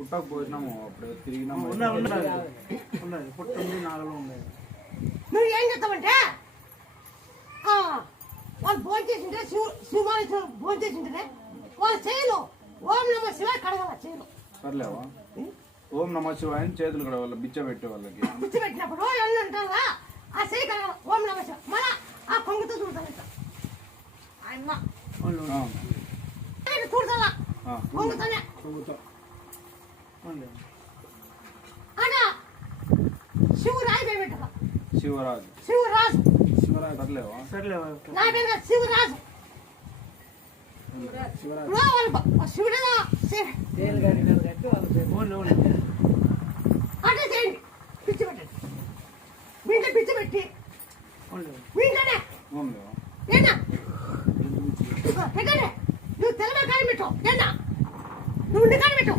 పుట్టకు పోసినాము అప్పుడు తిరిగినాము. ఉన్నది పుట్ట ఉంది, నాగలో ఉండేది. నువ్వు ఏం చేస్తావంటే వాళ్ళు భోజనం చేసింటే శివాలయ భోజనం చేసింటే వాళ్ళు చేయను ఓం నమ శివాయ కడగల చేయను. సర్లేవా ఓం నమ శివాయ అని చేతులు కడగాలి బిచ్చ పెట్టే వాళ్ళకి. బిచ్చ పెట్టినప్పుడు ఎల్లు ఉంటారా ఆ చేయి కడగల ఓం నమ శివాయ మళ్ళా ఆ కొంగుతో చూడతాను అమ్మ చూడతాలా కొంగుతానే అన్నా శివరాజు పేరు పెట్టాల. శివరాజు శివరాజు సర్లేవా నా పేరు శివరాజు. శివుడేనా